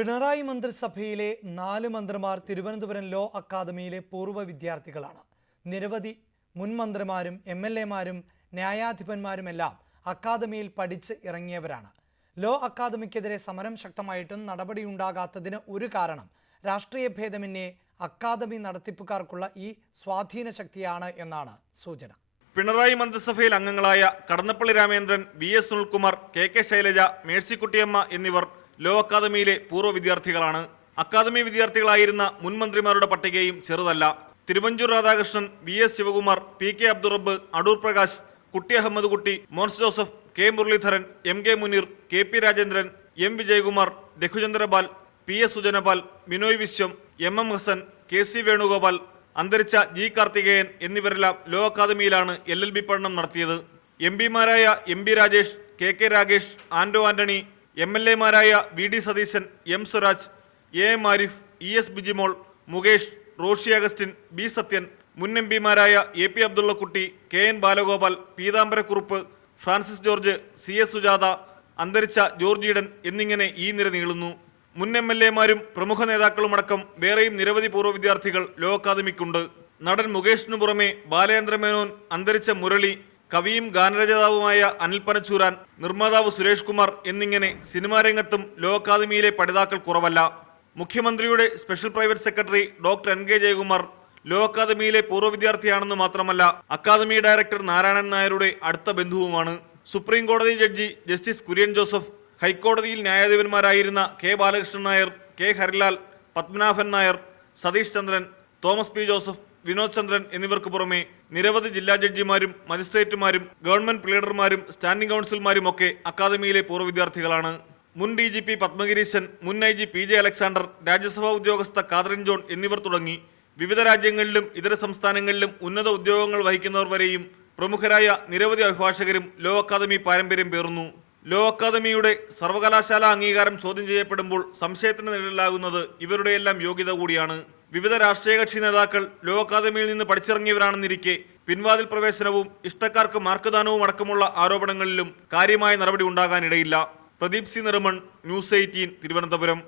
പിണറായി മന്ത്രിസഭയിലെ 4 മന്ത്രിമാർ തിരുവനന്തപുരം ലോ അക്കാദമിയിലെ പൂർവ്വ വിദ്യാർത്ഥികളാണ്. നിരവധി മുൻ മന്ത്രിമാരും എംഎൽഎമാരും ന്യായാധിപന്മാരുമെല്ലാം അക്കാദമിയിൽ പഠിച്ച് ഇറങ്ങിയവരാണ്. ലോ അക്കാദമിക്കെതിരെ സമരം ശക്തമായിട്ടും നടപടിയുണ്ടാകാത്തതിന് ഒരു കാരണം രാഷ്ട്രീയ ഭേദമന്യേ അക്കാദമി നടത്തിപ്പുകാർക്കുള്ള ഈ സ്വാധീന ശക്തിയാണ് എന്നാണ് സൂചന. പിണറായി മന്ത്രിസഭയിൽ അംഗങ്ങളായ കടന്നപ്പള്ളി രാമേന്ദ്രൻ, വി.എസ്. സുനിൽകുമാർ, കെ ശൈലജ, മേഴ്സിക്കുട്ടിയമ്മ എന്നിവർ ലോ അക്കാദമിയിലെ പൂർവ്വ വിദ്യാർത്ഥികളാണ്. അക്കാദമി വിദ്യാർത്ഥികളായിരുന്ന മുൻ മന്ത്രിമാരുടെ പട്ടികയും ചെറുതല്ല. Thiruvanchoor Radhakrishnan, V S. Sivakumar, P K. Abdurabb, Adoor Prakash, Kutty Ahammed Kutty, Mons Joseph, K Muraleedharan, M K. Muneer, K P. Rajendran, M. Vijayakumar, Raghuchandrapal, P S. Sujanapal, Binoy Viswam, M M. Hassan, K C. Venugopal, അന്തരിച്ച ജി. കാർത്തികേയൻ എന്നിവരെല്ലാം ലോ അക്കാദമിയിലാണ് LLB പഠനം നടത്തിയത്. എം.പിമാരായ എം.ബി. രാജേഷ്, കെ രാഗേഷ്, ആന്റോ ആന്റണി, എം.എൽ.എമാരായ V D. Satheesan, M. Swaraj, A M. Arif, E S. Bijimol, Mukesh, Roshy Augustine, B. Sathyan, മുൻ എം.പിമാരായ A P. Abdullakutty, K N. Balagopal, Peethambara Kurup, Francis George, C S. Sujatha, അന്തരിച്ച ജോർജ് ഈഡൻ എന്നിങ്ങനെ ഈ നിര നീളുന്നു. മുൻ എം.എൽ.എമാരും പ്രമുഖ നേതാക്കളുമടക്കം വേറെയും നിരവധി പൂർവ്വ വിദ്യാർത്ഥികൾ ലോ അക്കാദമിക്കുണ്ട്. നടൻ മുകേഷിനു പുറമെ ബാലചന്ദ്ര മേനോൻ, അന്തരിച്ച മുരളി, കവിയും ഗാനരചയിതാവുമായ അനിൽ പനച്ചൂരാൻ, നിർമ്മാതാവ് സുരേഷ് കുമാർ എന്നിങ്ങനെ സിനിമാ രംഗത്തും ലോ അക്കാദമിയിലെ പഠിതാക്കൾ കുറവല്ല. മുഖ്യമന്ത്രിയുടെ special private secretary doctor N.K. Jayakumar law അക്കാദമിയിലെ പൂർവ്വ വിദ്യാർത്ഥിയാണെന്ന് മാത്രമല്ല, അക്കാദമി ഡയറക്ടർ നാരായണൻ നായരുടെ അടുത്ത ബന്ധുവുമാണ്. സുപ്രീം കോടതി ജഡ്ജി ജസ്റ്റിസ് കുര്യൻ ജോസഫ്, ഹൈക്കോടതിയിൽ ന്യായാധിപന്മാരായിരുന്ന K Balakrishnan Nair, K Harilal, Padmanabhan Nair, Satheesh Chandran, Thomas P Joseph, Vinod Chandran എന്നിവർക്ക് പുറമെ നിരവധി ജില്ലാ ജഡ്ജിമാരും മജിസ്ട്രേറ്റുമാരും ഗവൺമെന്റ് പ്ലീഡർമാരും സ്റ്റാൻഡിംഗ് കൗൺസിൽമാരും ഒക്കെ അക്കാദമിയിലെ പൂർവ്വ വിദ്യാർത്ഥികളാണ്. മുൻ DGP പത്മഗിരീശൻ, മുൻ IG PJ അലക്സാണ്ടർ, രാജ്യസഭാ ഉദ്യോഗസ്ഥ കാതറിൻ ജോൺ എന്നിവർ തുടങ്ങി വിവിധ രാജ്യങ്ങളിലും ഇതര സംസ്ഥാനങ്ങളിലും ഉന്നത ഉദ്യോഗങ്ങൾ വഹിക്കുന്നവർ വരെയും പ്രമുഖരായ നിരവധി അഭിഭാഷകരും ലോ അക്കാദമി പാരമ്പര്യം പേറുന്നു. ലോ അക്കാദമിയുടെ സർവകലാശാല അംഗീകാരം ചോദ്യം ചെയ്യപ്പെടുമ്പോൾ സംശയത്തിന് നിഴലാകുന്നത് ഇവരുടെയെല്ലാം യോഗ്യത കൂടിയാണ്. വിവിധ രാഷ്ട്രീയ കക്ഷി നേതാക്കൾ ലോ അക്കാദമിയിൽ നിന്ന് പഠിച്ചിറങ്ങിയവരാണെന്നിരിക്കെ പിൻവാതിൽ പ്രവേശനവും ഇഷ്ടക്കാർക്ക് മാർക്കുദാനവും അടക്കമുള്ള ആരോപണങ്ങളിലും കാര്യമായ നടപടി ഉണ്ടാകാനിടയില്ല. പ്രദീപ് സി. നെടുമൺ, ന്യൂസ് 18, തിരുവനന്തപുരം.